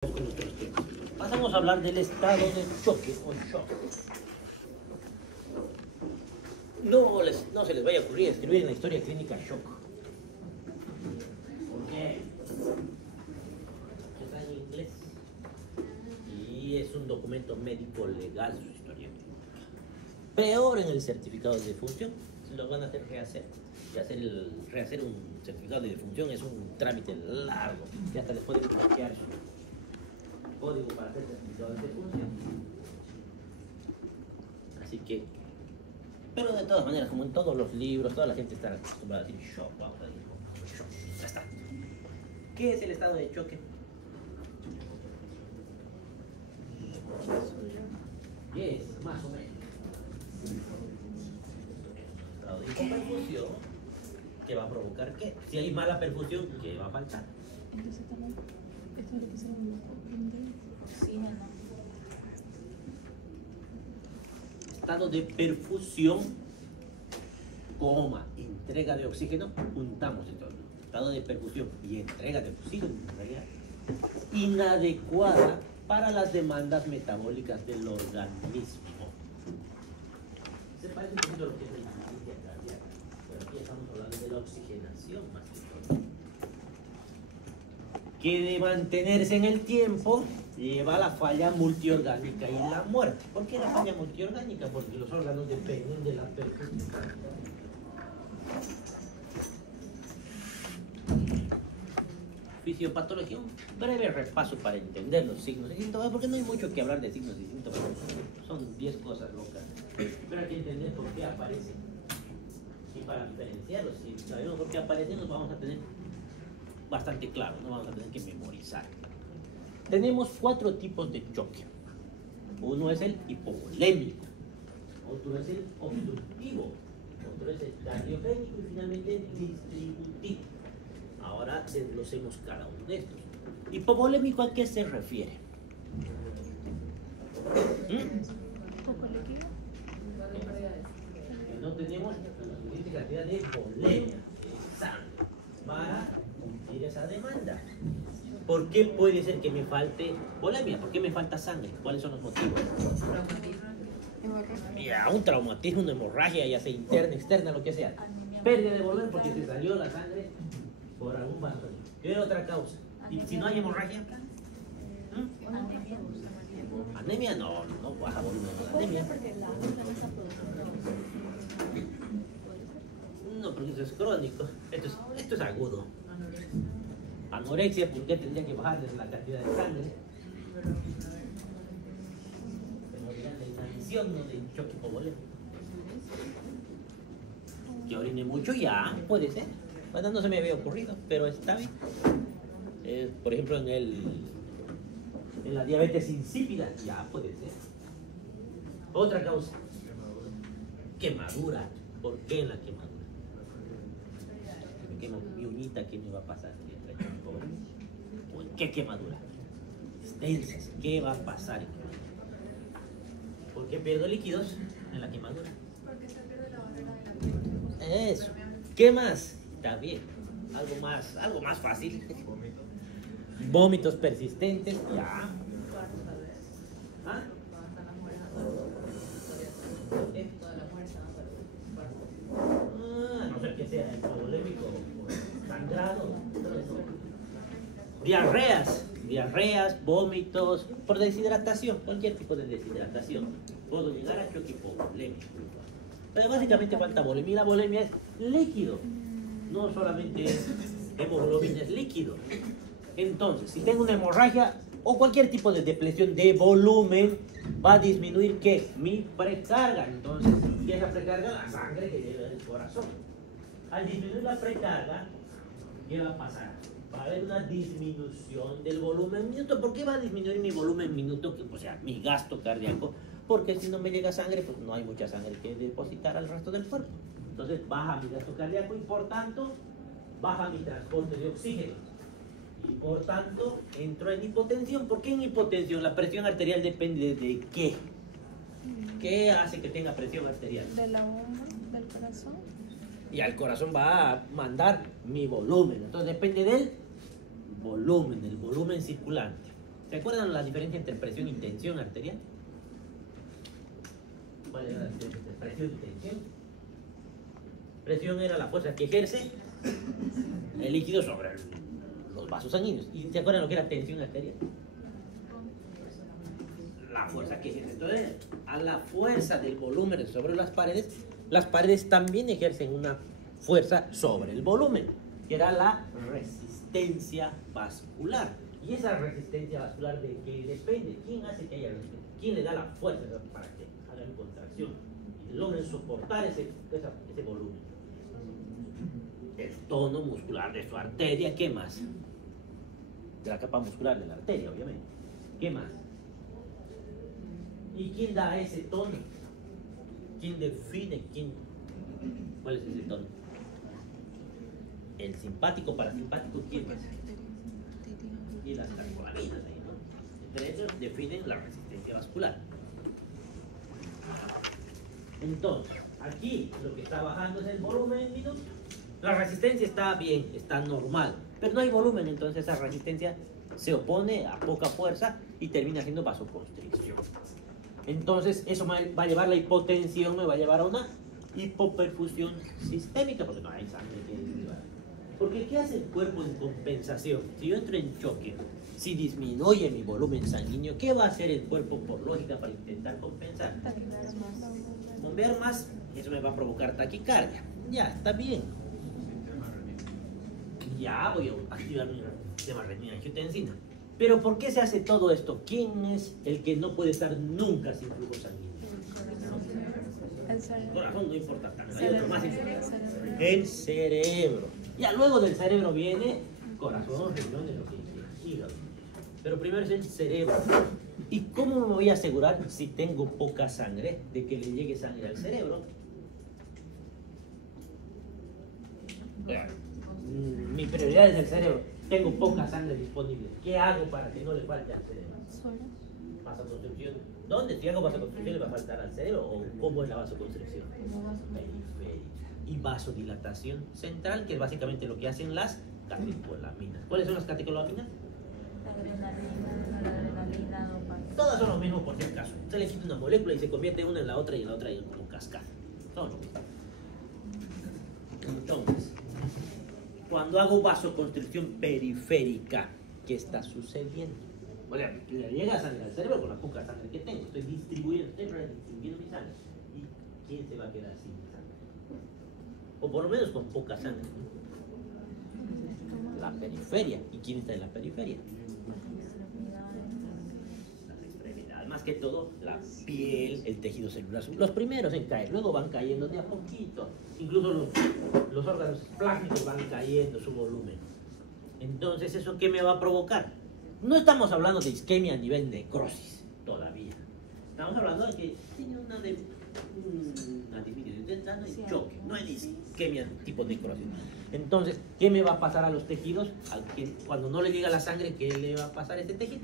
Con nuestros temas. Pasamos a hablar del estado de choque o shock. No se les vaya a ocurrir escribir en la historia clínica shock. ¿Por qué? Porque está en inglés. Y es un documento médico legal su historia clínica. Peor en el certificado de defunción. Si lo van a hacer rehacer. Y rehacer un certificado de defunción es un trámite largo. Y hasta les pueden bloquear su código para hacer certificado de defunción. Así que, pero de todas maneras, como en todos los libros, toda la gente está acostumbrada a decir shock, vamos a decir shock, ya está. ¿Qué es el estado de choque? Yes, más o menos. Estado de hipoperfusión, que va a provocar qué? Si hay mala perfusión, ¿qué va a faltar? Entonces también, esto es lo que se oxígeno. Estado de perfusión, coma, entrega de oxígeno, juntamos entonces. Estado de perfusión y entrega de oxígeno, en realidad, inadecuada para las demandas metabólicas del organismo. Se parece un poquito a lo que es la insuficiencia cardíaca, pero aquí estamos hablando de la oxigenación más que todo. Que de mantenerse en el tiempo lleva a la falla multiorgánica y la muerte. ¿Por qué la falla multiorgánica? Porque los órganos dependen de la perfusión. Fisiopatología, un breve repaso para entender los signos y síntomas, porque no hay mucho que hablar de signos y síntomas, son 10 cosas locas, pero hay que entender por qué aparecen. Y para diferenciarlos, si sabemos por qué aparecen, los vamos a tener bastante claro, no vamos a tener que memorizar. Tenemos 4 tipos de choque. Uno es el hipovolémico, otro es el obstructivo, otro es el cardiogénico y finalmente el distributivo. Ahora desglosemos cada uno de estos. ¿Hipovolémico a qué se refiere? ¿Poco líquido? Que no tenemos la suficiente cantidad de volemia, de sangre, para cumplir esa demanda. ¿Por qué puede ser que me falte volemia? ¿Por qué me falta sangre? ¿Cuáles son los motivos? Ya, un traumatismo, una hemorragia, ya sea interna, externa, lo que sea. Pérdida de volumen porque se salió la sangre por algún vaso. ¿Qué otra causa? ¿Y si no hay hemorragia? ¿Anemia? No baja volumen de la anemia. No, porque eso es crónico. Esto es agudo. Anorexia, ¿por qué tendría que bajarles la cantidad de sangre? Hemorragia de inanición, no de choque hipovolémico. Que orine mucho, ya, puede ser. Bueno, no se me había ocurrido, pero está bien. Por ejemplo, en la diabetes insípida, ya puede ser. Otra causa, quemadura. ¿Por qué en la quemadura? Me quemo mi uñita, ¿qué me va a pasar? ¿O en qué quemadura? Extensas, ¿qué va a pasar en quemadura? ¿Por qué pierdo líquidos en la quemadura? Porque se pierde la barrera de la piel. Eso. ¿Qué más? Está bien. Algo más fácil. Vómitos persistentes. Ya. ¿Ah? No sé qué sea hipovolémico o sangrado. Diarreas, vómitos, por deshidratación, cualquier tipo de deshidratación. Puedo llegar a choque hipovolémico. Pero básicamente falta volemia. Y la volemia es líquido. No solamente es hemoglobina, es líquido. Entonces, si tengo una hemorragia o cualquier tipo de depresión de volumen, va a disminuir ¿qué? Mi precarga. Entonces, ¿qué es la precarga? La sangre que llega del corazón. Al disminuir la precarga, ¿qué va a pasar? Va a haber una disminución del volumen minuto. ¿Por qué va a disminuir mi volumen minuto? O sea, mi gasto cardíaco. Porque si no me llega sangre, pues no hay mucha sangre que depositar al resto del cuerpo. Entonces baja mi gasto cardíaco y por tanto baja mi transporte de oxígeno. Y por tanto entro en hipotensión. ¿Por qué en hipotensión? La presión arterial depende de qué. ¿Qué hace que tenga presión arterial? De la bomba, del corazón. Y al corazón va a mandar mi volumen. Entonces depende del volumen circulante. ¿Se acuerdan la diferencia entre presión y tensión arterial? ¿Cuál era la diferencia entre presión y tensión? Presión era la fuerza que ejerce el líquido sobre los vasos sanguíneos. ¿Y se acuerdan lo que era tensión arterial? La fuerza que ejerce. Entonces, a la fuerza del volumen sobre las paredes también ejercen una fuerza sobre el volumen, que era la resistencia vascular. Y esa resistencia vascular, ¿de qué depende? ¿Quién hace que haya resistencia? ¿Quién le da la fuerza para que hagan contracción y logren soportar ese volumen? El tono muscular de su arteria. ¿Qué más? De la capa muscular de la arteria, obviamente. ¿Qué más? ¿Y quién da ese tono? ¿Quién define cuál es ese tono? El simpático, parasimpático, ¿quién más? Y las catecolaminas ahí, ¿no? Entre ellos definen la resistencia vascular. Entonces, aquí lo que está bajando es el volumen en minutos. La resistencia está bien, está normal, pero no hay volumen, entonces esa resistencia se opone a poca fuerza y termina siendo vasoconstricción. Entonces eso me va a llevar la hipotensión, me va a llevar a una hipoperfusión sistémica, porque no hay sangre que llevar. Porque ¿qué hace el cuerpo en compensación? Si yo entro en choque, si disminuye mi volumen sanguíneo, ¿qué va a hacer el cuerpo por lógica para intentar compensar? Bombear más, eso me va a provocar taquicardia. Ya, está bien. Ya voy a activar mi sistema renina-angiotensina. Pero ¿por qué se hace todo esto? ¿Quién es el que no puede estar nunca sin flujo sanguíneo? El corazón no importa tanto. Hay otro más importante. El cerebro. Ya luego del cerebro viene corazón, riñones, lo que quiera, hígado. Pero primero es el cerebro. ¿Y cómo me voy a asegurar, si tengo poca sangre, de que le llegue sangre al cerebro? Mi prioridad es el cerebro. Tengo poca sangre disponible. ¿Qué hago para que no le falte al cerebro? Vasoconstricción. ¿Dónde? Si hago vasoconstricción, ¿le va a faltar al cerebro? ¿O cómo es la vasoconstricción? Periférica. Y vasodilatación central, que es básicamente lo que hacen las catecolaminas. ¿Cuáles son las catecolaminas? Todas son lo mismo, por si acaso. Se le quita una molécula y se convierte una en la otra y en la otra y como cascada. Son lo mismo. Entonces, cuando hago vasoconstricción periférica, ¿qué está sucediendo? Bueno, le llega sangre al cerebro con la poca sangre que tengo. Estoy distribuyendo mi sangre. ¿Y quién se va a quedar sin sangre? O por lo menos con poca sangre. La periferia. ¿Y quién está en la periferia? Las extremidades. Más que todo, la piel, el tejido celular. Los primeros en caer, luego van cayendo de a poquito. Incluso los órganos plásticos van cayendo su volumen. Entonces, ¿eso qué me va a provocar? No estamos hablando de isquemia a nivel necrosis todavía. Estamos hablando de que tiene una disminución de choque, no hay isquemia tipo necrosis. Entonces, ¿qué me va a pasar a los tejidos? Cuando no le llega la sangre, ¿qué le va a pasar a este tejido?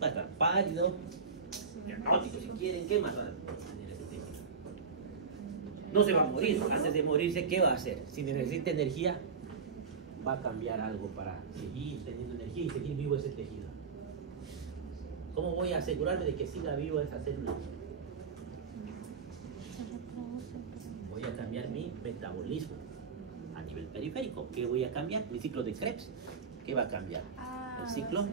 Va a estar pálido, diagnóstico si quieren, ¿qué más va a tener este tejido? No se va a morir. Antes de morirse, ¿qué va a hacer? Si necesita energía, va a cambiar algo para seguir teniendo energía y seguir vivo ese tejido. ¿Cómo voy a asegurarme de que siga vivo esa célula? Voy a cambiar mi metabolismo a nivel periférico. ¿Qué voy a cambiar? Mi ciclo de Krebs. ¿Qué va a cambiar? El ciclo.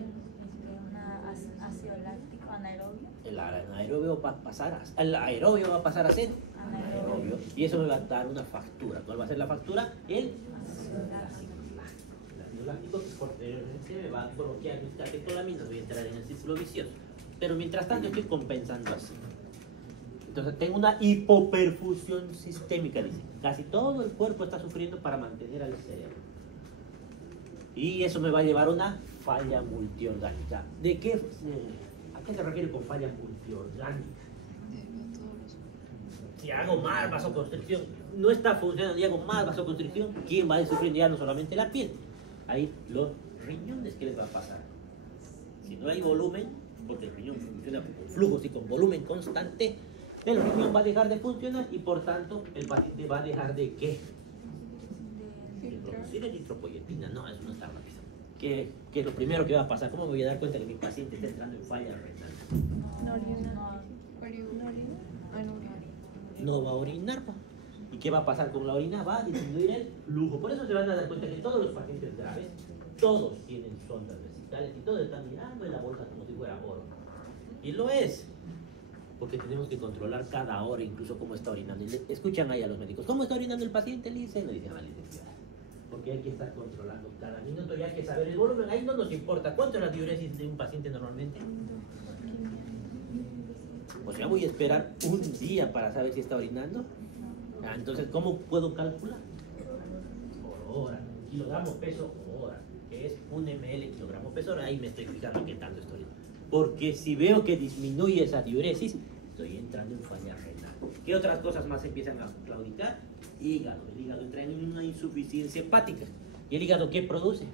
Ácido láctico anaerobio. El aerobio va a pasar a ser anaerobio. Y eso me va a dar una factura. ¿Cuál va a ser la factura? El ácido láctico, que posteriormente me va a bloquear mis catecolaminas. Voy a entrar en el círculo vicioso. Pero mientras tanto estoy compensando así. Entonces tengo una hipoperfusión sistémica, dice. Casi todo el cuerpo está sufriendo para mantener al cerebro. Y eso me va a llevar a una falla multiorgánica. ¿De qué? ¿A qué se refiere con falla multiorgánica? Si hago más vasoconstricción, no está funcionando y hago más vasoconstricción, ¿quién va a ir sufriendo? Ya no solamente la piel, ahí los riñones, ¿qué les va a pasar? Si no hay volumen, porque el riñón funciona con flujos y con volumen constante, el riñón va a dejar de funcionar y por tanto el paciente va a dejar de ¿qué? De producir eritropoyetina. No, eso no está rápido. ¿Qué es lo primero que va a pasar? ¿Cómo me voy a dar cuenta que mi paciente está entrando en falla renal? No orina. No orina. Ah, no orina. No va a orinar, pa. ¿Y qué va a pasar con la orina? Va a disminuir el flujo. Por eso se van a dar cuenta que todos los pacientes graves, todos tienen sondas vesicales y todos están mirando en la bolsa como si fuera oro. Y lo es, porque tenemos que controlar cada hora, incluso cómo está orinando. Y escuchan ahí a los médicos, ¿cómo está orinando el paciente? Le dicen, no dicen a la licenciada. Porque hay que estar controlando cada minuto y hay que saber el volumen. Ahí no nos importa. ¿Cuánto es la diuresis de un paciente normalmente? O sea, voy a esperar un día para saber si está orinando. Entonces, ¿cómo puedo calcular? Por hora, kilogramo peso hora, que es 1 ml kilogramo peso hora. Ahí me estoy fijando qué tanto estoy orinando. Porque si veo que disminuye esa diuresis, estoy entrando en falla renal. ¿Qué otras cosas más empiezan a claudicar? Hígado. El hígado entra en una insuficiencia hepática. ¿Y el hígado qué produce?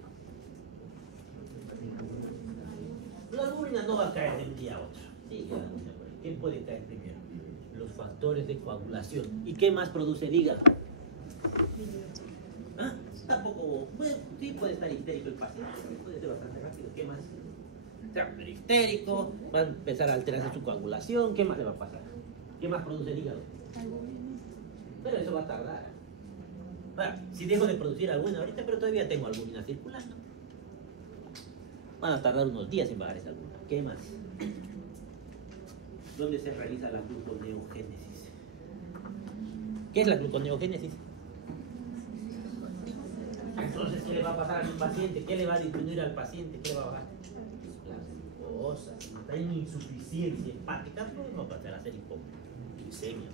La albúmina no va a caer de un día a otro. Sí, ¿qué puede caer primero? Los factores de coagulación. ¿Y qué más produce el hígado? ¿Ah? Tampoco, bueno, sí puede estar histérico el paciente, puede ser bastante rápido. ¿Qué más? Está histérico, va a empezar a alterarse su coagulación. ¿Qué más le va a pasar? ¿Qué más produce el hígado? Pero eso va a tardar. Bueno, si dejo de producir albúmina ahorita, pero todavía tengo albúmina circulando, van a tardar unos días en bajar esa albúmina. ¿Qué más? ¿Dónde se realiza la gluconeogénesis? ¿Qué es la gluconeogénesis? Entonces, ¿qué le va a pasar a mi paciente? ¿Qué le va a disminuir al paciente? ¿Qué le va a bajar? La glucosa. Si está en insuficiencia hepática, pues va a pasar a ser hipoglicemia.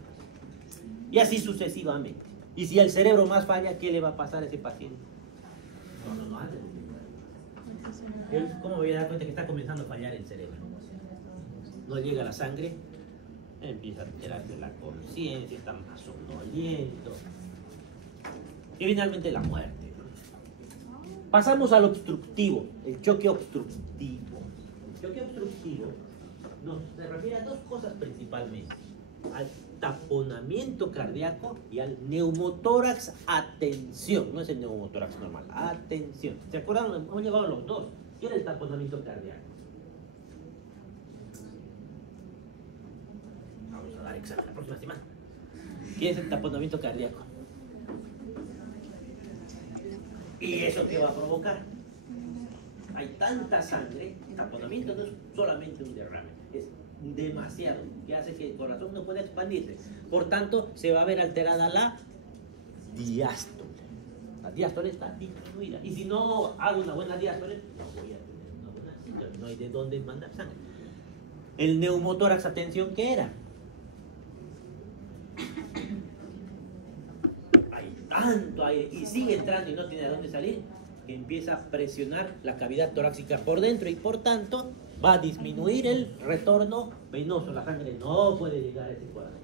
Y así sucesivamente. Y si el cerebro más falla, ¿qué le va a pasar a ese paciente? No, antes. ¿Cómo me voy a dar cuenta que está comenzando a fallar el cerebro? No llega la sangre, empieza a alterarse la conciencia, está más somnoliento. Y finalmente la muerte. Pasamos al obstructivo, el choque obstructivo. El choque obstructivo se refiere a dos cosas principalmente: al taponamiento cardíaco y al neumotórax atención. No es el neumotórax normal, atención. ¿Se acuerdan? Hemos llevado los dos. ¿Qué era el taponamiento cardíaco? Vamos a dar examen la próxima semana. ¿Qué es el taponamiento cardíaco? ¿Y eso qué va a provocar? Hay tanta sangre, el taponamiento no es solamente un derrame, es demasiado, que hace que el corazón no pueda expandirse. Por tanto, se va a ver alterada la diástole. La diástole está disminuida. Y si no hago una buena diástole, no voy a tener una buena síndrome, no hay de dónde mandar sangre. El neumotórax, atención, ¿qué era? Hay tanto aire y sigue entrando y no tiene a dónde salir, que empieza a presionar la cavidad torácica por dentro y por tanto va a disminuir el retorno venoso. La sangre no puede llegar a ese corazón.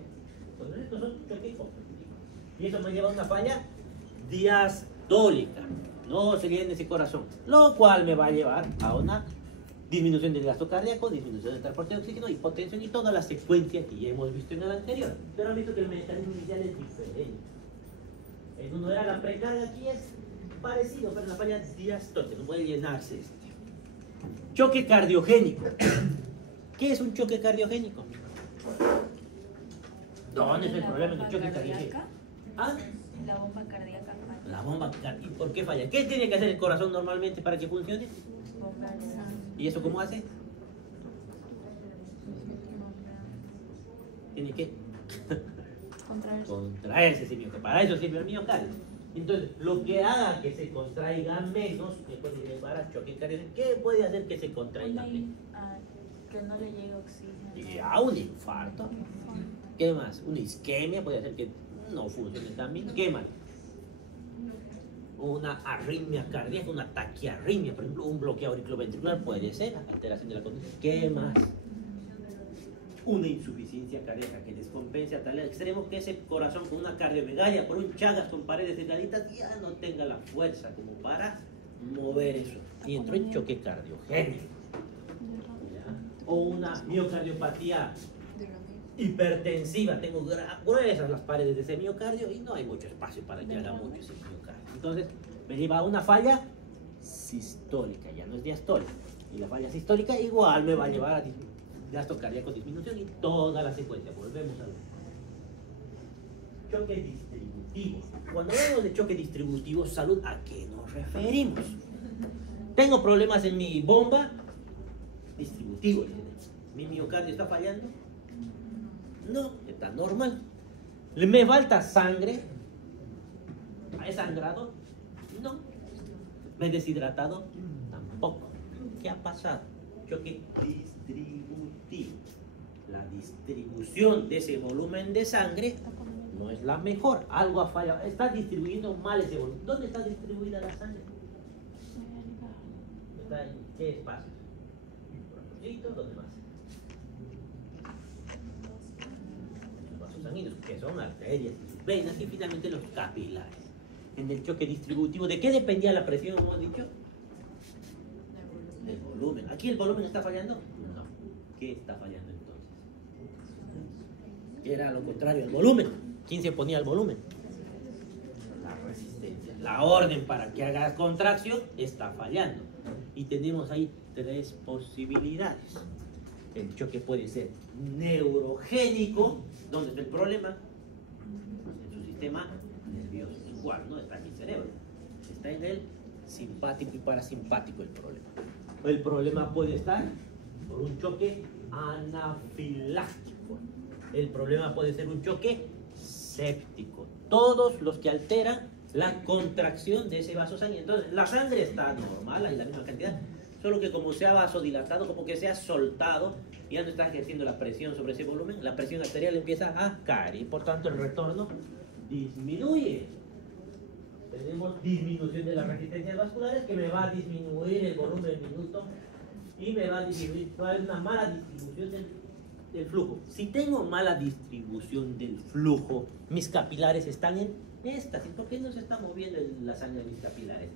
Entonces estos son choques obstructivos. Y eso me lleva a una falla diastólica. No se llena ese corazón, lo cual me va a llevar a una disminución del gasto cardíaco, disminución del transporte de oxígeno, hipotensión y toda la secuencia que ya hemos visto en el anterior. Pero han visto que el mecanismo inicial es diferente. En uno era la precarga, aquí es parecido, pero en la falla diastólica no puede llenarse este. Choque cardiogénico. ¿Qué es un choque cardiogénico? ¿Dónde es el problema del choque cardiogénico? ¿Ah? La bomba cardíaca falla. La bomba cardíaca. ¿Por qué falla? ¿Qué tiene que hacer el corazón normalmente para que funcione? Bomba de sangre. ¿Y eso cómo hace? Tiene que contraerse ese miocardio. Para eso sirve el miocardio. Entonces, lo que haga que se contraiga menos, que puede llevar a choque cardiogénico. ¿Qué puede hacer que se contraiga menos? Que no le llegue oxígeno. Y a un infarto. ¿Qué más? Una isquemia puede hacer que no funcione también. ¿Qué más? Una arritmia cardíaca, una taquiarritmia, por ejemplo, un bloqueo auriculoventricular puede ser alteración de la conducta. ¿Qué más? Una insuficiencia cardíaca que descompense a tal extremo que ese corazón con una cardiomegalia, por un Chagas con paredes delgaditas, ya no tenga la fuerza como para mover eso. Y entró en choque cardiogénico. ¿Ya? O una miocardiopatía hipertensiva, tengo gruesas las paredes de ese miocardio y no hay mucho espacio para que haga mucho ese miocardio. Entonces me lleva a una falla sistólica, ya no es diastólica. Y la falla sistólica igual me va a llevar a gasto cardíaco, disminución y toda la secuencia. Volvemos a ver. Choque distributivo. Cuando hablamos de choque distributivo, salud, ¿a qué nos referimos? Tengo problemas en mi bomba distributivo. ¿Mi miocardio está fallando? No, está normal. ¿Me falta sangre? ¿He sangrado? No. ¿Me he deshidratado? Tampoco. ¿Qué ha pasado? Choque distributivo. La distribución de ese volumen de sangre no es la mejor. Algo ha fallado. Está distribuyendo mal ese volumen. ¿Dónde está distribuida la sangre? ¿Está en qué espacio? ¿Dónde más? Los vasos sanguíneos, que son arterias y venas, y finalmente los capilares. En el choque distributivo, ¿de qué dependía la presión, hemos dicho? Del volumen. ¿Aquí el volumen está fallando? No. ¿Qué está fallando entonces? Era lo contrario al volumen. ¿Quién se oponía al volumen? La resistencia. La orden para que haga contracción está fallando. Y tenemos ahí tres posibilidades. El choque puede ser neurogénico. ¿Dónde está el problema? En su sistema nervioso. ¿Cuál? No está en el cerebro. Está en el simpático y parasimpático el problema. El problema puede estar por un choque anafiláctico. El problema puede ser un choque séptico. Todos los que alteran la contracción de ese vaso sanguíneo. Entonces, la sangre está normal, hay la misma cantidad, solo que como se ha vasodilatado, como que se ha soltado, ya no está ejerciendo la presión sobre ese volumen, la presión arterial empieza a caer y por tanto el retorno disminuye. Tenemos disminución de las resistencias vasculares que me va a disminuir el volumen minuto y me va a disminuir, va a haber una mala distribución del flujo. Si tengo mala distribución del flujo, mis capilares están en éxtasis. ¿Por qué no se está moviendo la sangre de mis capilares?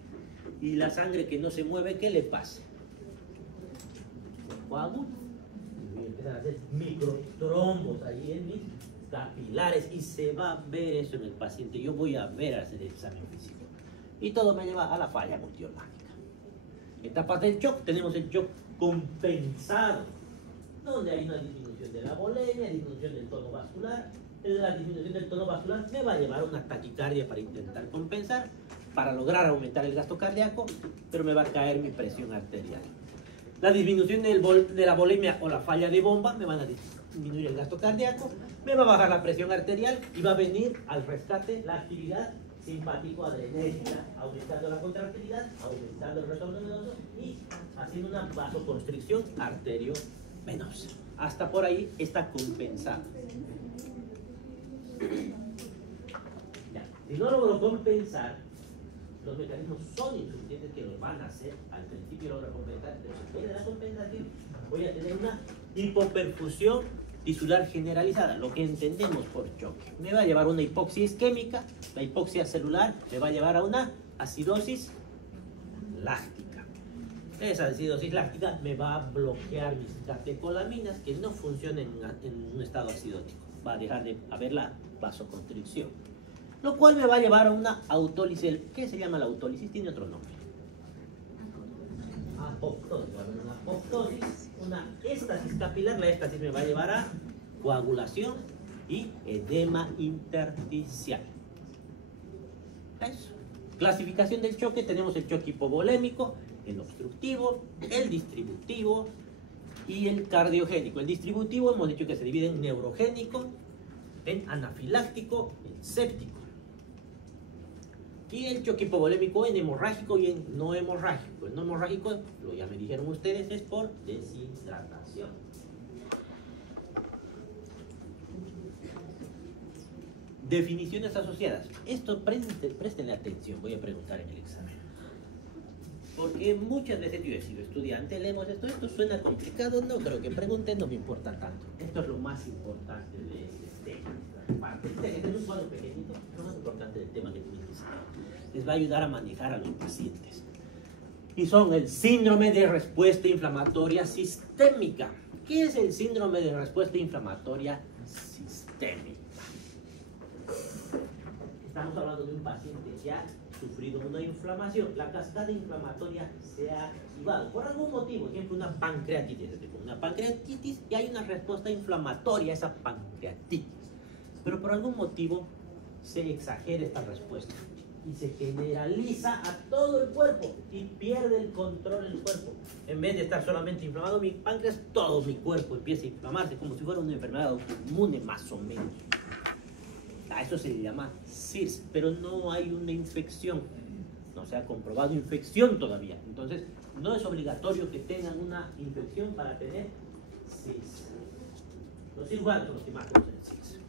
Y la sangre que no se mueve, ¿qué le pasa? Coágulo. Y empiezan a hacer microtrombos ahí en mis capilares y se va a ver eso en el paciente. Yo voy a ver hacer el examen físico. Y todo me lleva a la falla multiorgánica. Etapas del shock. Tenemos el shock compensado, donde hay una disminución de la volemia, disminución del tono vascular. La disminución del tono vascular me va a llevar a una taquicardia para intentar compensar, para lograr aumentar el gasto cardíaco, pero me va a caer mi presión arterial. La disminución de la volemia o la falla de bomba me van a disminuir el gasto cardíaco, me va a bajar la presión arterial y va a venir al rescate la actividad simpático-adrenérgica, aumentando la contractilidad, aumentando el retorno venoso y haciendo una vasoconstricción arterio-venosa. Hasta por ahí está compensado. Ya. Si no logro compensar, los mecanismos son insuficientes que los van a hacer. Al principio logro compensar, pero después de la compensación voy a tener una hipoperfusión tisular generalizada, lo que entendemos por choque. Me va a llevar a una hipoxia isquémica, la hipoxia celular me va a llevar a una acidosis láctica. Esa acidosis láctica me va a bloquear mis catecolaminas que no funcionan en un estado acidótico. Va a dejar de haber la vasoconstricción, lo cual me va a llevar a una autólisis. ¿Qué se llama la autólisis? Tiene otro nombre. Apoptosis. Va a haber una apoptosis, una éstasis capilar. La éstasis me va a llevar a coagulación y edema intersticial. Eso. Clasificación del choque. Tenemos el choque hipovolémico, el obstructivo, el distributivo y el cardiogénico. El distributivo hemos dicho que se divide en neurogénico, en anafiláctico, en séptico. Y el choque hipovolémico en hemorrágico y en no hemorrágico. El no hemorrágico, lo ya me dijeron ustedes, es por deshidratación. Definiciones asociadas. Esto prestenle atención, voy a preguntar en el examen. Porque muchas veces yo he sido estudiante, leemos esto suena complicado, no creo que pregunten, no me importa tanto. Esto es lo más importante de este tema. Este es un cuadro pequeñito, lo más importante del tema que tienen que saber. Les va a ayudar a manejar a los pacientes. Y son el síndrome de respuesta inflamatoria sistémica. ¿Qué es el síndrome de respuesta inflamatoria sistémica? Estamos hablando de un paciente ya sufrido una inflamación, la cascada inflamatoria se ha activado por algún motivo, por ejemplo una pancreatitis y hay una respuesta inflamatoria a esa pancreatitis, pero por algún motivo se exagera esta respuesta y se generaliza a todo el cuerpo y pierde el control del cuerpo. En vez de estar solamente inflamado mi páncreas, todo mi cuerpo empieza a inflamarse como si fuera una enfermedad autoinmune más o menos. A eso se le llama SIRS, pero no hay una infección, no se ha comprobado infección todavía. Entonces, no es obligatorio que tengan una infección para tener SIRS. Los cirujanos son los que más conocen SIRS.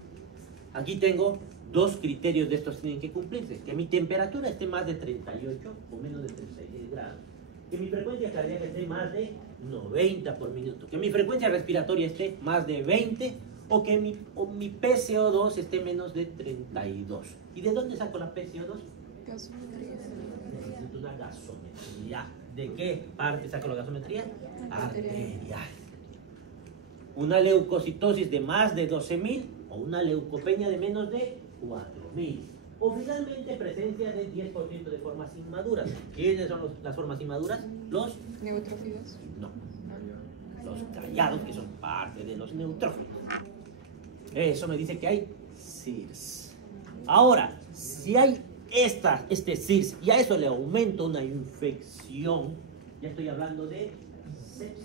Aquí tengo dos criterios de estos que tienen que cumplirse: que mi temperatura esté más de 38 o menos de 36 grados, que mi frecuencia cardíaca esté más de 90 por minuto, que mi frecuencia respiratoria esté más de 20 o que mi PCO2 esté menos de 32. ¿Y de dónde saco la PCO2? Gasometría. Necesito una gasometría. ¿De qué parte saco la gasometría? Arterial. Una leucocitosis de más de 12.000 o una leucopenia de menos de 4.000. O finalmente presencia del 10% de formas inmaduras. ¿Quiénes son las formas inmaduras? Los Neutrófilos. no. Los callados, que son parte de los neutrófilos. Eso me dice que hay SIRS. Ahora, si hay este SIRS y a eso le aumento una infección, ya estoy hablando de sepsis.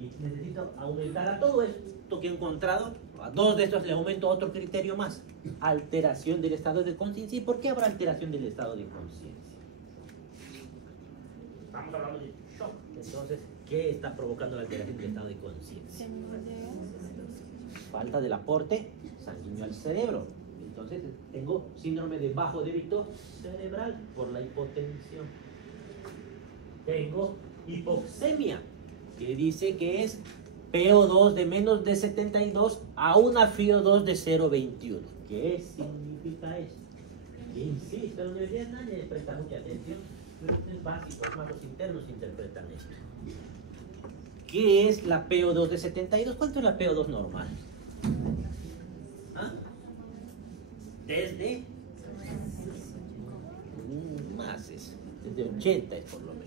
Y necesito aumentar a todo esto que he encontrado, a dos de estos le aumento otro criterio más: alteración del estado de conciencia. ¿Y por qué habrá alteración del estado de conciencia? Estamos hablando de shock. Entonces, ¿qué está provocando la alteración del estado de conciencia? Falta del aporte sanguíneo al cerebro. Entonces tengo síndrome de bajo débito cerebral por la hipotensión. Tengo hipoxemia, que dice que es PO2 de menos de 72 a una FiO2 de 0,21. ¿Qué significa eso? Insisto, en la universidad nadie le presta mucha atención, pero es básico, más los internos interpretan esto. ¿Qué es la PO2 de 72? ¿Cuánto es la PO2 normal? ¿Ah? Desde más es, desde 80 es por lo menos.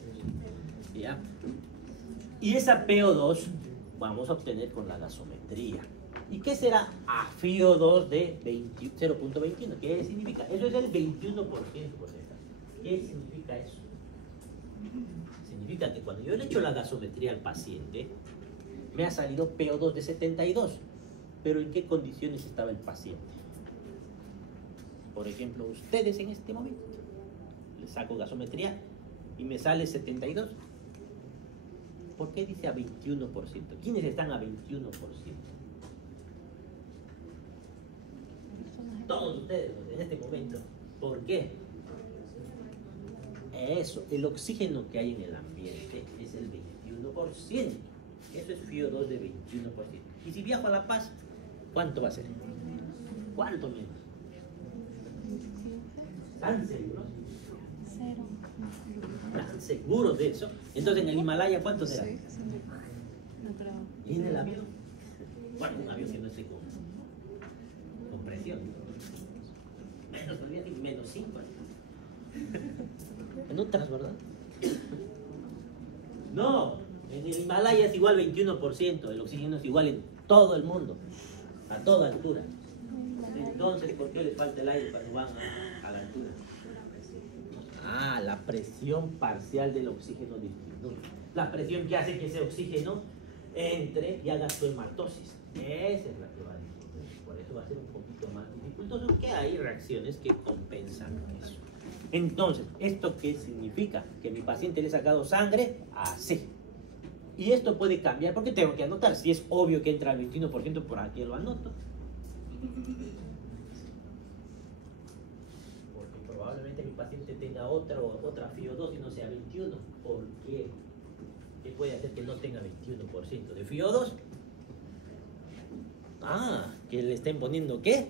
¿Ya? Y esa PO2 vamos a obtener con la gasometría. ¿Y qué será a FiO2 de 0.21? ¿Qué significa? Eso es el 21%. ¿Qué significa eso? Significa que cuando yo le echo la gasometría al paciente, me ha salido PO2 de 72. Pero ¿en qué condiciones estaba el paciente? Por ejemplo, ustedes en este momento, les saco gasometría y me sale 72. ¿Por qué dice a 21%? ¿Quiénes están a 21%? Todos ustedes en este momento. ¿Por qué? Eso, el oxígeno que hay en el ambiente es el 21%. Eso es FiO2 de 21%. Y si viajo a La Paz, ¿cuánto va a ser? ¿Cuánto menos? ¿Están seguros? Cero. ¿Están seguros de eso? Entonces en el Himalaya, ¿cuánto será? Sí, no creo. ¿Y en el avión? Bueno, un avión que no esté con presión. Menos, todavía ni menos 5. En otras, ¿verdad? No, en el Himalaya es igual 21%, el oxígeno es igual en todo el mundo, a toda altura. Entonces, ¿por qué les falta el aire cuando van a la altura? Ah, la presión parcial del oxígeno disminuye. La presión que hace que ese oxígeno entre y haga su hematosis. Esa es la que va a disminuir. Por eso va a ser un poquito más dificultoso, que hay reacciones que compensan eso. Entonces, ¿esto qué significa? Que mi paciente le he sacado sangre así. Y esto puede cambiar, porque tengo que anotar. Si es obvio que entra al 21%, por aquí lo anoto. Porque probablemente mi paciente tenga otra FiO2 y no sea 21. ¿Por qué? ¿Qué puede hacer que no tenga 21% de FiO2? Ah, que le estén poniendo ¿qué?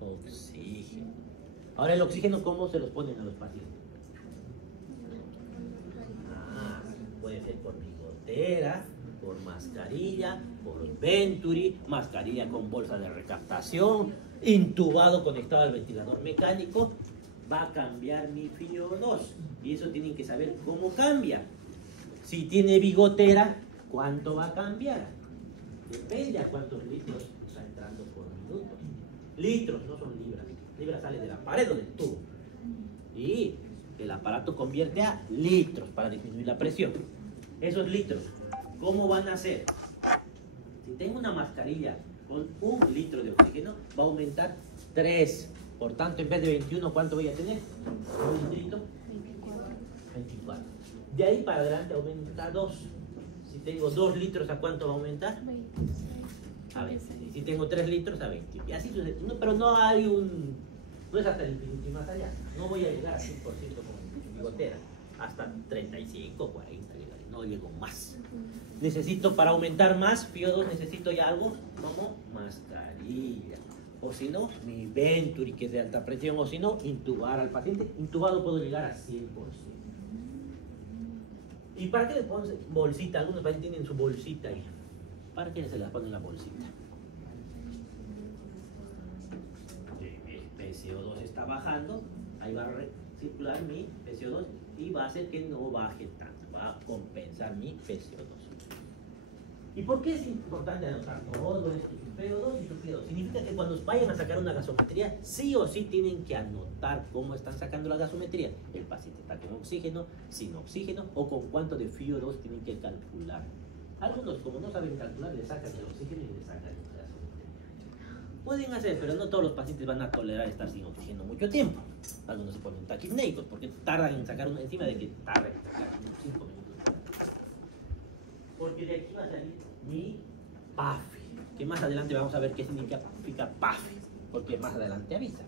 Oxígeno. Ahora, el oxígeno, ¿cómo se los ponen a los pacientes? Ah, puede ser por bigotera, por mascarilla, por Venturi, mascarilla con bolsa de recaptación, intubado conectado al ventilador mecánico. va a cambiar mi FiO2. Y eso tienen que saber cómo cambia. Si tiene bigotera, ¿cuánto va a cambiar? Depende a cuántos litros está entrando por minuto. Litros, no son libras. Libras sale de la pared o del tubo. Y el aparato convierte a litros para disminuir la presión. Esos litros, ¿cómo van a ser? Si tengo una mascarilla con 1 litro de oxígeno, va a aumentar 3. Por tanto, en vez de 21, ¿cuánto voy a tener? Un litrito. 24. De ahí para adelante aumenta 2. Si tengo 2 litros, ¿a cuánto va a aumentar? A 20. Y si tengo 3 litros, a 20. Y así sucede. No, pero no hay un... No es hasta el infinito y más allá. No voy a llegar a 100% como en bigotera. Hasta 35, 40 llegaré. No llego más. Necesito, para aumentar más FiO2, necesito ya algo como mascarilla. O si no, mi Venturi, que es de alta presión. O si no, intubar al paciente. Intubado puedo llegar a 100%. ¿Y para qué le ponen bolsita? Algunos pacientes tienen su bolsita ahí. ¿Para qué se la ponen la bolsita? El PCO2 está bajando, ahí va a circular mi PCO2 y va a hacer que no baje tanto, va a compensar mi PCO2. ¿Y por qué es importante anotar todo esto? Su PO2 y su PO2. Significa que cuando vayan a sacar una gasometría, sí o sí tienen que anotar cómo están sacando la gasometría. El paciente está con oxígeno, sin oxígeno, o con cuánto de FiO2 tienen que calcular. Algunos, como no saben calcular, le sacan el oxígeno y le sacan la gasometría. Pueden hacer, pero no todos los pacientes van a tolerar estar sin oxígeno mucho tiempo. Algunos se ponen taquipnéicos porque tardan en sacar una enzima de que tarda en sacar unos 5 minutos. Porque de aquí va a salir mi PAFI, que más adelante vamos a ver qué significa PAFI, porque más adelante avisa.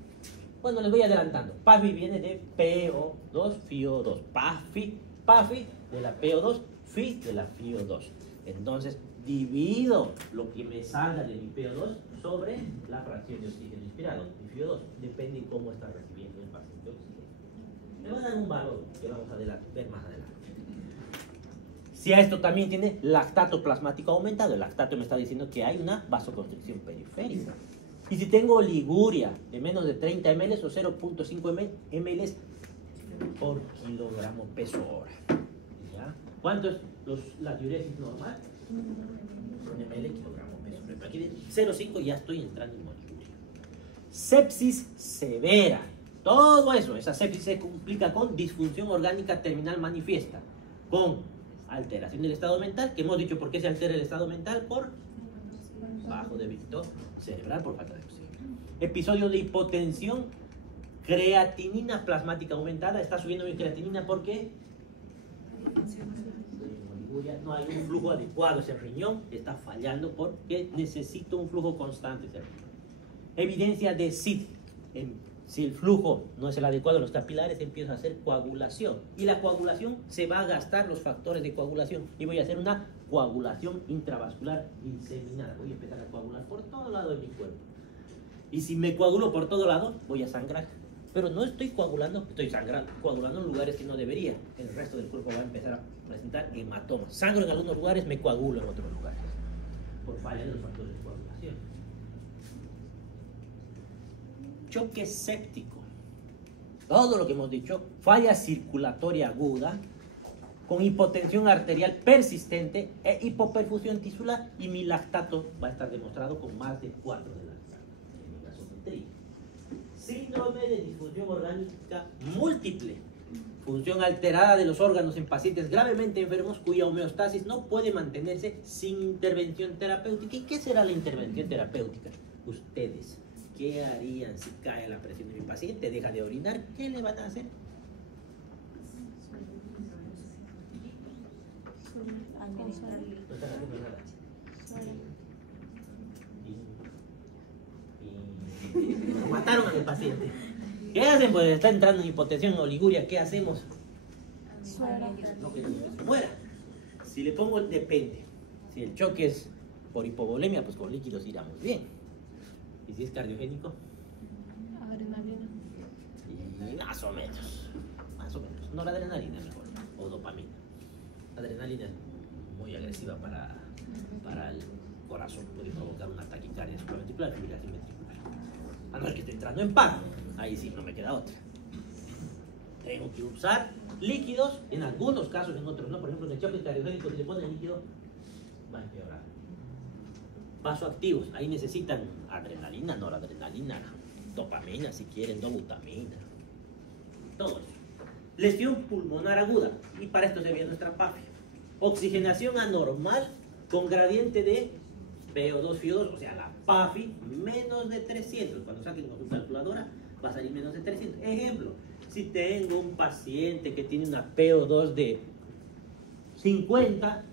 Bueno, les voy adelantando. PAFI viene de PO2, FiO2. PAFI de la PO2, Fi de la FiO2. Entonces, divido lo que me salga de mi PO2 sobre la fracción de oxígeno inspirado, mi FiO2. Depende de cómo está recibiendo el paciente oxígeno. Me va a dar un valor que vamos a ver más adelante. Si a esto también tiene lactato plasmático aumentado, el lactato me está diciendo que hay una vasoconstricción periférica. Y si tengo oliguria de menos de 30 ml o 0.5 ml por kilogramo peso hora. ¿Ya? ¿Cuánto es la diuresis normal? 1 ml kilogramo peso hora. Aquí 0.5 ya estoy entrando en oliguria. Sepsis severa. Todo eso, esa sepsis se complica con disfunción orgánica terminal manifiesta, con alteración del estado mental, que hemos dicho por qué se altera el estado mental, por bajo débito cerebral por falta de oxígeno. Episodio de hipotensión, creatinina plasmática aumentada, está subiendo mi creatinina porque no hay un flujo adecuado, ese riñón está fallando porque necesito un flujo constante. Evidencia de SID. Si el flujo no es el adecuado en los capilares, empiezo a hacer coagulación. Y la coagulación se va a gastar los factores de coagulación. Y voy a hacer una coagulación intravascular inseminada. Voy a empezar a coagular por todo lado de mi cuerpo. Y si me coagulo por todo lado, voy a sangrar. Pero no estoy coagulando, estoy sangrando. Coagulando en lugares que no debería. El resto del cuerpo va a empezar a presentar hematomas. Sangro en algunos lugares, me coagulo en otros lugares. Por falla de los factores de coagulación. Choque séptico. Todo lo que hemos dicho, falla circulatoria aguda, con hipotensión arterial persistente e hipoperfusión tisular, y mi lactato va a estar demostrado con más de 4 de lactato en mi gasometría. Síndrome de disfunción orgánica múltiple, función alterada de los órganos en pacientes gravemente enfermos cuya homeostasis no puede mantenerse sin intervención terapéutica. ¿Y qué será la intervención terapéutica? Ustedes, ¿qué harían si cae la presión de mi paciente? Deja de orinar, ¿qué le van a hacer? No están haciendo nada. Y mataron a mi paciente. ¿Qué hacen? Pues está entrando en hipotensión, oliguria, ¿qué hacemos? No queremos que se muera. Si le pongo, depende. Si el choque es por hipovolemia, pues con líquidos iramos bien. ¿Y si es cardiogénico? Adrenalina. Y más o menos. Más o menos. No, la adrenalina mejor. O dopamina. La adrenalina es muy agresiva para el corazón. Puede provocar una taquicardia supraventricular, fibrilación ventricular. A no ser que esté entrando en paro. Ahí sí, no me queda otra. Tengo que usar líquidos, en algunos casos, en otros no. Por ejemplo, en el choque cardiogénico, si le ponen líquido, va a empeorar. Vasoactivos, ahí necesitan adrenalina, noradrenalina, dopamina, si quieren, dobutamina, todo eso. Lesión pulmonar aguda, y para esto se ve nuestra PAFI. Oxigenación anormal con gradiente de PO2, FiO2, o sea, la PAFI menos de 300. Cuando saquen con su calculadora, va a salir menos de 300. Ejemplo, si tengo un paciente que tiene una PO2 de 50,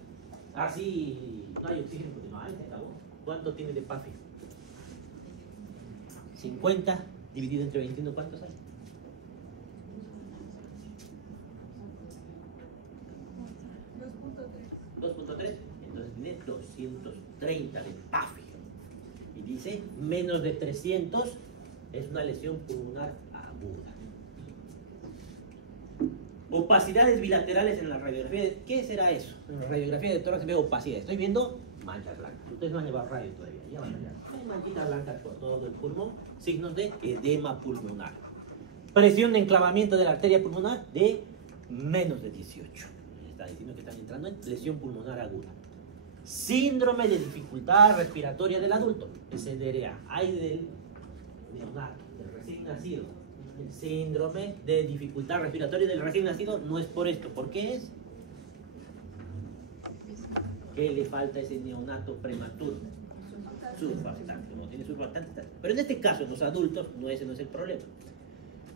así no hay oxígeno, porque no hay, se acabó. ¿Cuánto tiene de PAFI? 50 dividido entre 21, ¿cuánto sale? 2.3, entonces tiene 230 de PAFI. Y dice, menos de 300 es una lesión pulmonar aguda. Opacidades bilaterales en la radiografía. ¿Qué será eso? En la radiografía de tórax veo opacidad. Estoy viendo manchas blancas. Ustedes no han llevado radio todavía. Ya van allá. Hay manchitas blancas por todo el pulmón. Signos de edema pulmonar. Presión de enclavamiento de la arteria pulmonar de menos de 18. Está diciendo que están entrando en lesión pulmonar aguda. Síndrome de dificultad respiratoria del adulto. SDRA. Hay del neonato, del recién nacido. El síndrome de dificultad respiratoria del recién nacido no es por esto. ¿Por qué es? ¿Qué le falta a ese neonato prematuro? Surfactante. No tiene surfactante. Pero en este caso, en los adultos, ese no es el problema.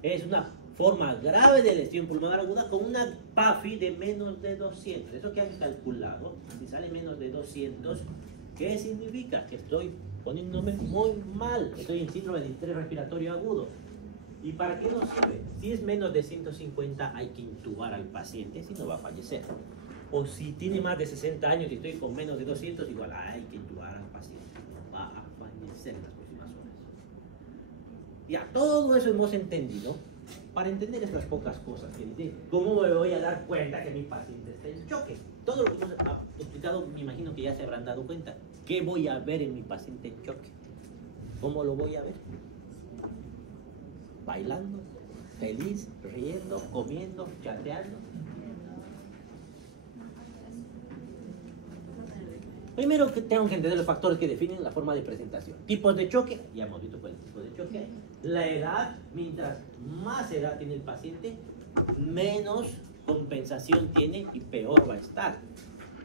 Es una forma grave de lesión pulmonar aguda con una PAFI de menos de 200. Eso que han calculado, si sale menos de 200, ¿qué significa? Que estoy poniéndome muy mal. Estoy en síndrome de distrés respiratorio agudo. ¿Y para qué nos sirve? Si es menos de 150 hay que intubar al paciente, si no va a fallecer. O si tiene más de 60 años y estoy con menos de 200, igual hay que intubar al paciente. No va a fallecer en las próximas horas. Ya, todo eso hemos entendido. Para entender estas pocas cosas que dice, ¿cómo me voy a dar cuenta que mi paciente está en choque? Todo lo que hemos explicado, me imagino que ya se habrán dado cuenta. ¿Qué voy a ver en mi paciente en choque? ¿Cómo lo voy a ver? Bailando, feliz, riendo, comiendo, chateando. Primero que tengo que entender los factores que definen la forma de presentación. Tipos de choque, ya hemos visto cuál es el tipo de choque. La edad, mientras más edad tiene el paciente, menos compensación tiene y peor va a estar.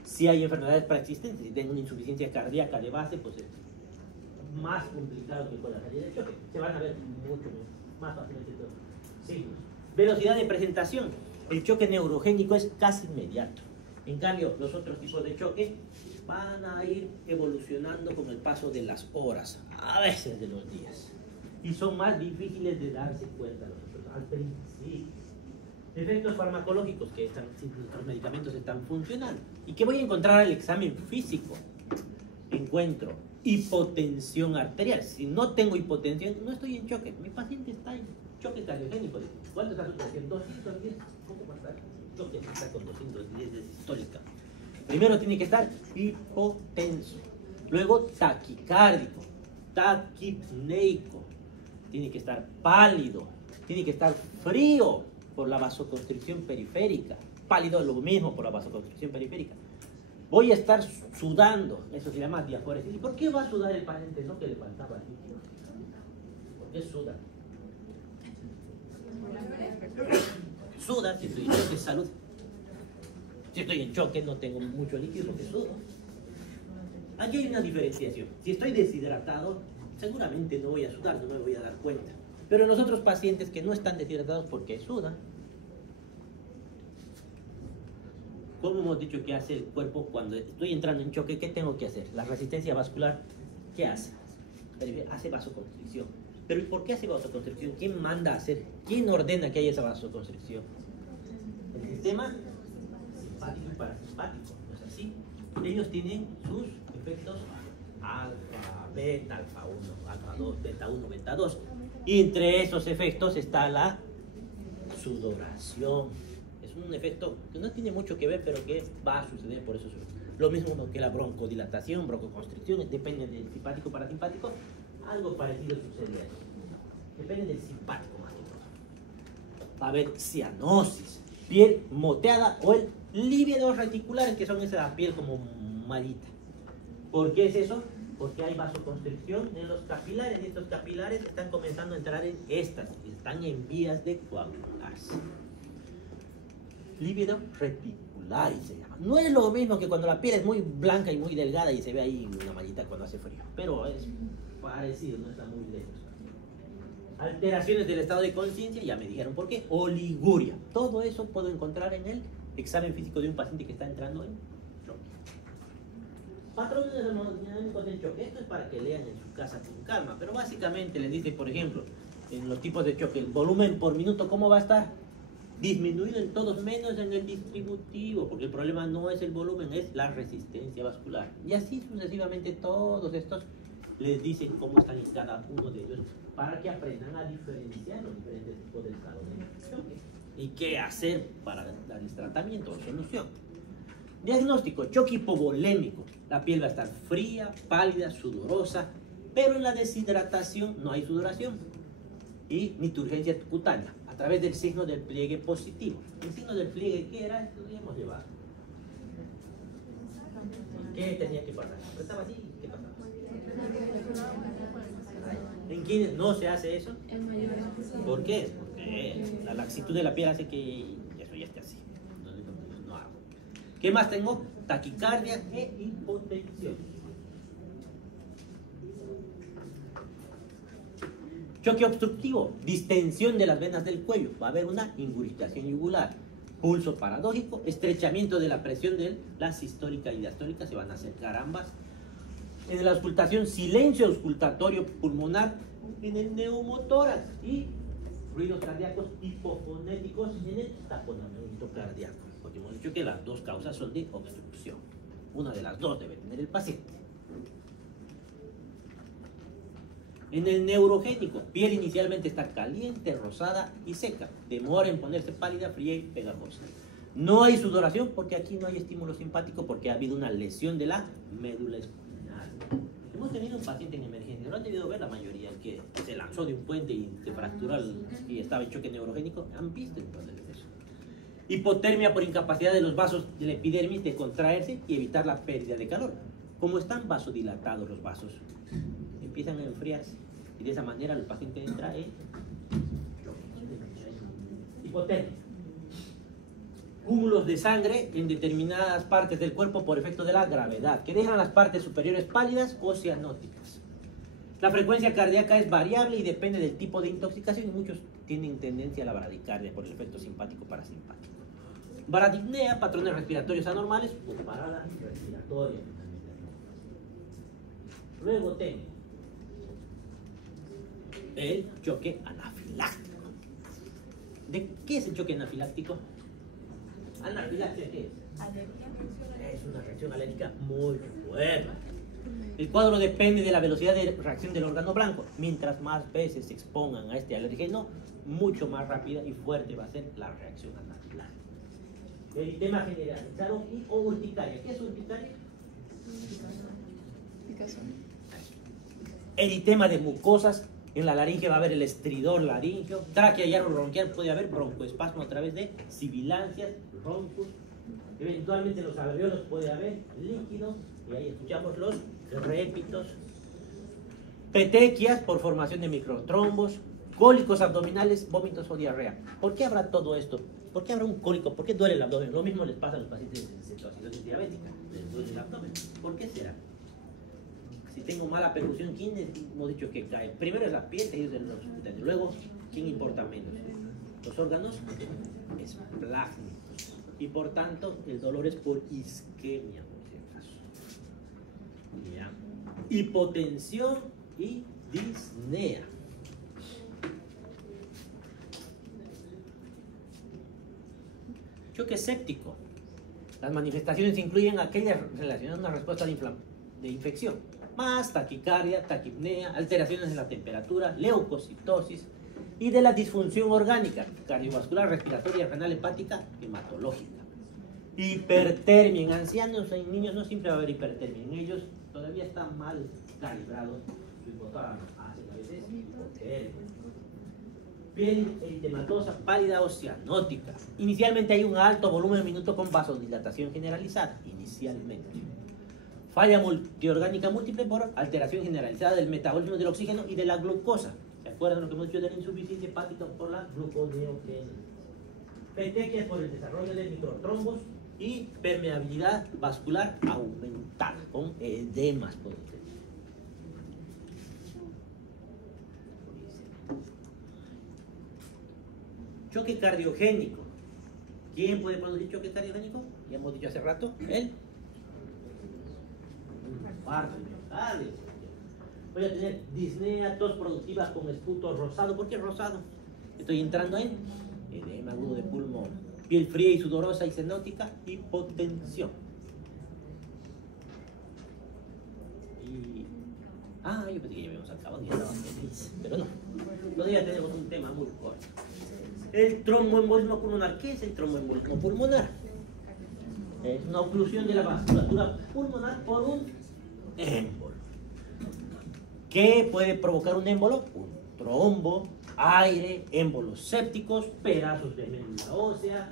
Si hay enfermedades preexistentes, si tengo una insuficiencia cardíaca de base, pues es más complicado que pueda salir del choque. Se van a ver mucho más fácilmente todos signos. Velocidad de presentación. El choque neurogénico es casi inmediato. En cambio, los otros tipos de choque van a ir evolucionando con el paso de las horas, a veces de los días. Y son más difíciles de darse cuenta al principio. Efectos farmacológicos, que si los medicamentos están funcionando. ¿Y qué voy a encontrar al examen físico? Encuentro hipotensión arterial. Si no tengo hipotensión, no estoy en choque. Mi paciente está en choque cardiogénico. ¿Cuánto está su presión? 210. ¿Cómo va a estar? Choque está con 210, es histórica. Primero tiene que estar hipotenso. Luego taquicárdico, taquipneico. Tiene que estar pálido. Tiene que estar frío por la vasoconstricción periférica. Pálido lo mismo por la vasoconstricción periférica. Voy a estar sudando. Eso se llama diaforesis. ¿Y por qué va a sudar el paciente? No que le faltaba líquido. ¿Por qué suda? Suda, si estoy en choque de salud. Si estoy en choque, no tengo mucho líquido porque sudo. Aquí hay una diferenciación. Si estoy deshidratado, seguramente no voy a sudar, no me voy a dar cuenta. Pero en los otros pacientes que no están deshidratados porque sudan, ¿cómo hemos dicho que hace el cuerpo cuando estoy entrando en choque? ¿Qué tengo que hacer? La resistencia vascular, ¿qué hace? Hace vasoconstricción. ¿Pero por qué hace vasoconstricción? ¿Quién manda a hacer? ¿Quién ordena que haya esa vasoconstricción? El sistema simpático y parasimpático, ¿no es así? Ellos tienen sus efectos alfa, beta, alfa 1, alfa 2, beta 1, beta 2. Y entre esos efectos está la sudoración. Es un efecto que no tiene mucho que ver, pero que va a suceder por eso. Lo mismo que la broncodilatación, broncoconstricción, depende del simpático, parasimpático. Algo parecido sucede ahí. Depende del simpático más que todo. va a haber cianosis, piel moteada o el lívidos reticulares, que son esa piel como malita. ¿Por qué es eso? Porque hay vasoconstricción en los capilares y estos capilares están comenzando a entrar en estas, están en vías de coagularse. Lívido reticular se llama. No es lo mismo que cuando la piel es muy blanca y muy delgada y se ve ahí una mallita cuando hace frío, pero es parecido, no está muy lejos. Alteraciones del estado de conciencia, ya me dijeron por qué. Oliguria. Todo eso puedo encontrar en el examen físico de un paciente que está entrando en choque. Patrones hemodinámicos del choque. Esto es para que lean en su casa con calma, pero básicamente les dice, por ejemplo, en los tipos de choque, el volumen por minuto, ¿cómo va a estar? Disminuido en todos menos en el distributivo, porque el problema no es el volumen, es la resistencia vascular. Y así sucesivamente todos estos les dicen cómo están en cada uno de ellos para que aprendan a diferenciar los diferentes tipos de estado de choque y qué hacer para darles tratamiento o solución. Diagnóstico: choque hipovolémico. La piel va a estar fría, pálida, sudorosa, pero en la deshidratación no hay sudoración y ni turgencia cutánea a través del signo del pliegue positivo. El signo del pliegue, ¿qué era? Lo habíamos llevado. ¿Qué tenía que pasar? ¿Estaba así? ¿Qué pasaba? ¿En quiénes no se hace eso? ¿Por qué? Porque la laxitud de la piel hace que eso ya esté así. Entonces no hago. ¿Qué más tengo? Taquicardia e hipotensión. Choque obstructivo, distensión de las venas del cuello. Va a haber una ingurgitación yugular. Pulso paradójico, estrechamiento de la presión de la sistólica y diastólica, se van a acercar ambas. En la auscultación, silencio auscultatorio pulmonar en el neumotórax y ruidos cardíacos hipofonéticos en el taponamiento cardíaco. Porque hemos dicho que las dos causas son de obstrucción. Una de las dos debe tener el paciente. En el neurogénico, piel inicialmente está caliente, rosada y seca. Demora en ponerse pálida, fría y pegajosa. No hay sudoración porque aquí no hay estímulo simpático porque ha habido una lesión de la médula espinal. Hemos tenido un paciente en emergencia, lo han debido ver la mayoría, el que se lanzó de un puente y se fracturó y estaba en choque neurogénico. Han visto entonces eso. Hipotermia por incapacidad de los vasos de la epidermis de contraerse y evitar la pérdida de calor. Como están vasodilatados los vasos, empiezan a enfriarse y de esa manera el paciente entra en hipotermia. Cúmulos de sangre en determinadas partes del cuerpo por efecto de la gravedad, que dejan las partes superiores pálidas o cianóticas. La frecuencia cardíaca es variable y depende del tipo de intoxicación y muchos tienen tendencia a la bradicardia por el efecto simpático-parasimpático. Bradipnea, patrones respiratorios anormales o parada respiratoria. Luego tengo el choque anafiláctico. ¿De qué es el choque anafiláctico? ¿Anafilaxia qué es? Es una reacción alérgica muy fuerte. El cuadro depende de la velocidad de reacción del órgano blanco. Mientras más veces se expongan a este alérgeno, mucho más rápida y fuerte va a ser la reacción anafiláctica. Eritema generalizado y o urticaria. ¿Qué es urticaria? Eritema de mucosas. En la laringe va a haber el estridor laringeo, tráquea y árbol bronquial, puede haber broncoespasmo a través de sibilancias, roncus, eventualmente en los alveolos puede haber líquido, y ahí escuchamos los répitos, petequias por formación de microtrombos, cólicos abdominales, vómitos o diarrea. ¿Por qué habrá todo esto? ¿Por qué habrá un cólico? ¿Por qué duele el abdomen? Lo mismo les pasa a los pacientes en cetoacidosis diabética, les duele el abdomen. ¿Por qué será? Si tengo mala perfusión, ¿quién hemos dicho que cae? Primero es la piel, seguido el subcutáneo. Luego, ¿quién importa menos? Los órganos esplácnicos. Y por tanto, el dolor es por isquemia, por si acaso. ¿Ya? Hipotensión y disnea. Choque séptico. Las manifestaciones incluyen aquellas relacionadas a una respuesta de infección, más taquicardia, taquipnea, alteraciones en la temperatura, leucocitosis y de la disfunción orgánica, cardiovascular, respiratoria, renal, hepática, hematológica. Hipertermia en ancianos, en niños no siempre va a haber hipertermia, en ellos todavía está mal calibrado su hipotálamo, hace a veces hipotermia. Piel eritematosa, pálida o cianótica. Inicialmente hay un alto volumen de minuto con vasodilatación generalizada. Inicialmente. Falla multiorgánica múltiple por alteración generalizada del metabolismo del oxígeno y de la glucosa. ¿Se acuerdan lo que hemos dicho de la insuficiencia hepática por la gluconeogénesis? Petequias por el desarrollo de microtrombos y permeabilidad vascular aumentada con edemas por el choque cardiogénico. ¿Quién puede producir choque cardiogénico? Ya hemos dicho hace rato, el infarto miocardio. Voy a tener disnea, tos productiva con esputo rosado. ¿Por qué rosado? Estoy entrando en edema agudo de pulmón. Piel fría y sudorosa y cenótica, hipotensión. Yo pensé que ya habíamos acabado y ya estaba feliz, pero no. Todavía tenemos un tema muy corto. El tromboembolismo pulmonar. ¿Qué es el tromboembolismo pulmonar? Es una oclusión de la vasculatura pulmonar por un émbolo. ¿Qué puede provocar un émbolo? Un trombo, aire, émbolos sépticos, pedazos de médula ósea.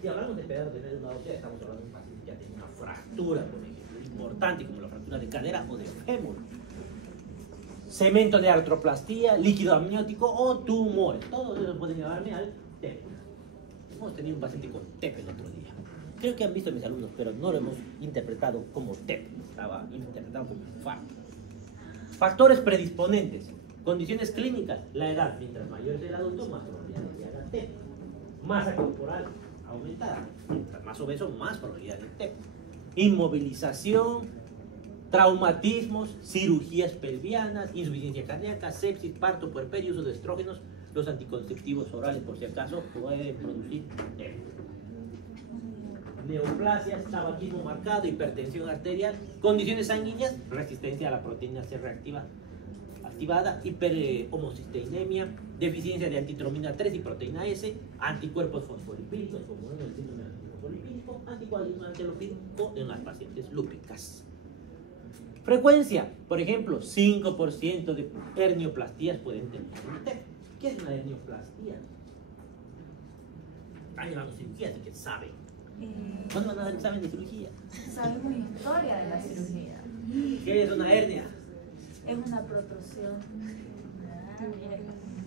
Si hablamos de pedazos de médula ósea, estamos hablando de un paciente que ya tiene una fractura, por ejemplo, importante, como la fractura de cadera o de fémur. Cemento de artroplastía, líquido amniótico o tumores. Todos esos pueden llevarme al TEP. Hemos tenido un paciente con TEP el otro día. Creo que han visto mis alumnos, pero no lo hemos interpretado como TEP. Estaba interpretado como infarto. Factores predisponentes. Condiciones clínicas. La edad. Mientras mayor es el adulto, más probabilidad de que haga TEP. Masa corporal aumentada. Mientras más obeso, más probabilidad de TEP. Inmovilización, traumatismos, cirugías pelvianas, insuficiencia cardíaca, sepsis, parto, puerperio, uso de estrógenos, los anticonceptivos orales, por si acaso, pueden producir TEP. Neoplasias, tabaquismo marcado, hipertensión arterial, condiciones sanguíneas, resistencia a la proteína C reactiva activada, hiperhomocisteinemia, deficiencia de antitromina 3 y proteína S, anticuerpos fosfolipídicos, como en el síndrome fosfolipídico, anticoagulismo antilopídico en las pacientes lúpicas. Frecuencia, por ejemplo, 5% de hernioplastías pueden tener un TEP. ¿Qué es una hernioplastia? Han llevado cirugía, así que saben. ¿Cuándo van a dar examen de cirugía? Sabemos historia de la cirugía. ¿Qué es una hernia? Es una protrusión.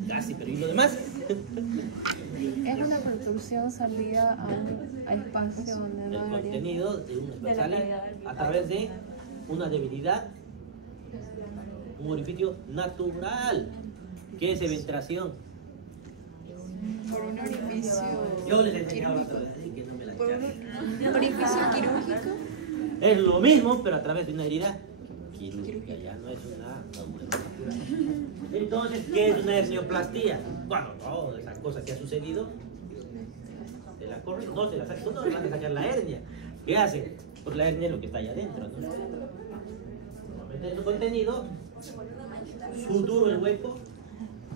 Casi, pero ¿y lo demás? Es una protrusión salida a espacio donde El no debería. contenido de un De la sale cavidad del a través de una debilidad, un orificio natural. ¿Qué es eventración? Por un orificio. Yo les enseñaba otra vez, así que no me la Por echaron. un orificio quirúrgico. Es lo mismo, pero a través de una herida quirúrgica, ya no es una Entonces, ¿qué es una hernioplastia? Bueno, toda esa cosa que ha sucedido, se la corren, no se la sacan, no le van a sacar la hernia. ¿Qué hacen? Pues la hernia es lo que está allá adentro, ¿no? Meten su contenido, suturo el hueco.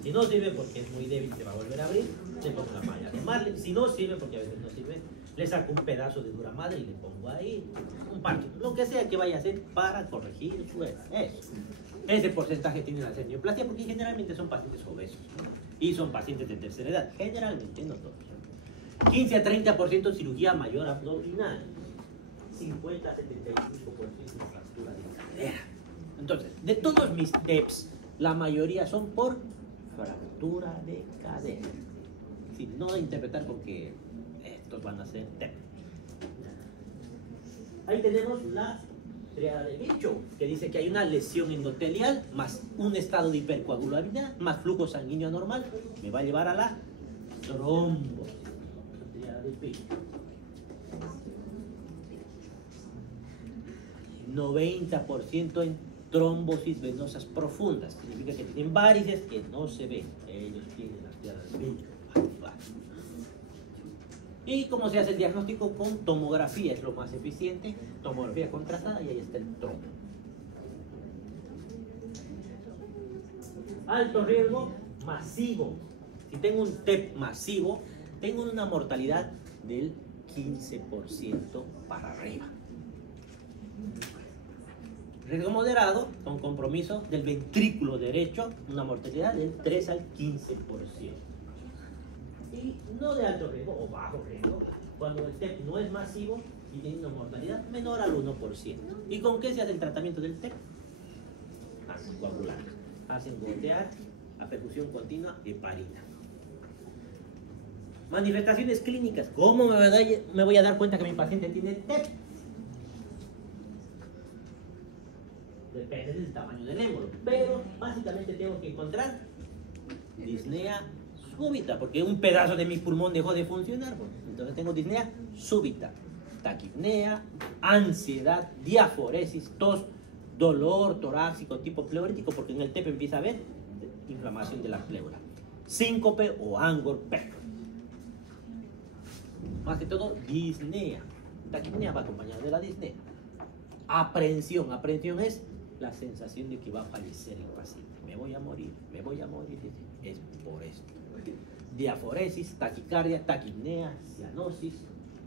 Si no sirve porque es muy débil, se va a volver a abrir, le pongo una malla de marlin. Si no sirve, porque a veces no sirve, le saco un pedazo de dura madre y le pongo ahí un parche, lo que sea que vaya a hacer para corregir su hernia. Eso. Ese porcentaje tiene la hernioplastia porque generalmente son pacientes obesos, ¿no? Y son pacientes de tercera edad, generalmente, no todos. 15 a 30% cirugía mayor abdominal, 50 a 75% fractura de cadera. Entonces, de todos mis TEPs, la mayoría son por fractura de cadera. Si no interpretar con que estos van a ser TEP. Ahí tenemos la triada de Bicho, que dice que hay una lesión endotelial más un estado de hipercoagulabilidad más flujo sanguíneo anormal, me va a llevar a la trombosis. La triada de Bicho. 90% en trombosis venosas profundas, significa que tienen varices que no se ven, ellos tienen las triadas de Bicho. ¿Y cómo se hace el diagnóstico? Con tomografía, es lo más eficiente, tomografía contrastada y ahí está el trombo. Alto riesgo masivo. Si tengo un TEP masivo, tengo una mortalidad del 15% para arriba. Riesgo moderado, con compromiso del ventrículo derecho, una mortalidad del 3 al 15%. Y no de alto riesgo o bajo riesgo, cuando el TEP no es masivo y tiene una mortalidad menor al 1%. ¿Y con qué se hace el tratamiento del TEP? Anticoagulantes. Hacen gotear a perfusión continua heparina. Manifestaciones clínicas. ¿Cómo me voy a dar cuenta que mi paciente tiene TEP? Depende del tamaño del émbolo, pero básicamente tengo que encontrar disnea súbita, porque un pedazo de mi pulmón dejó de funcionar, pues. Entonces tengo disnea súbita, taquipnea, ansiedad, diaforesis, tos, dolor torácico tipo pleurítico, porque en el TEP empieza a haber inflamación de la pleura, síncope o angor pec. Más que todo, disnea. Taquipnea va acompañada de la disnea. Aprehensión. Aprehensión es la sensación de que va a fallecer el paciente. Me voy a morir. Es por esto. Diaforesis, taquicardia, taquipnea, cianosis,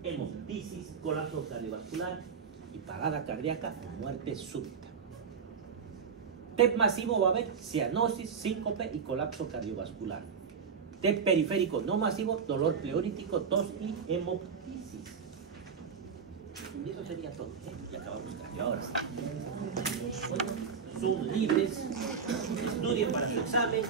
hemoptisis, colapso cardiovascular y parada cardíaca o muerte súbita. TEP masivo va a haber cianosis, síncope y colapso cardiovascular. TEP periférico no masivo, dolor pleurítico, tos y hemoptisis. Y eso sería todo. Y acabamos casi. Ahora sí. Son libres, estudien para su examen.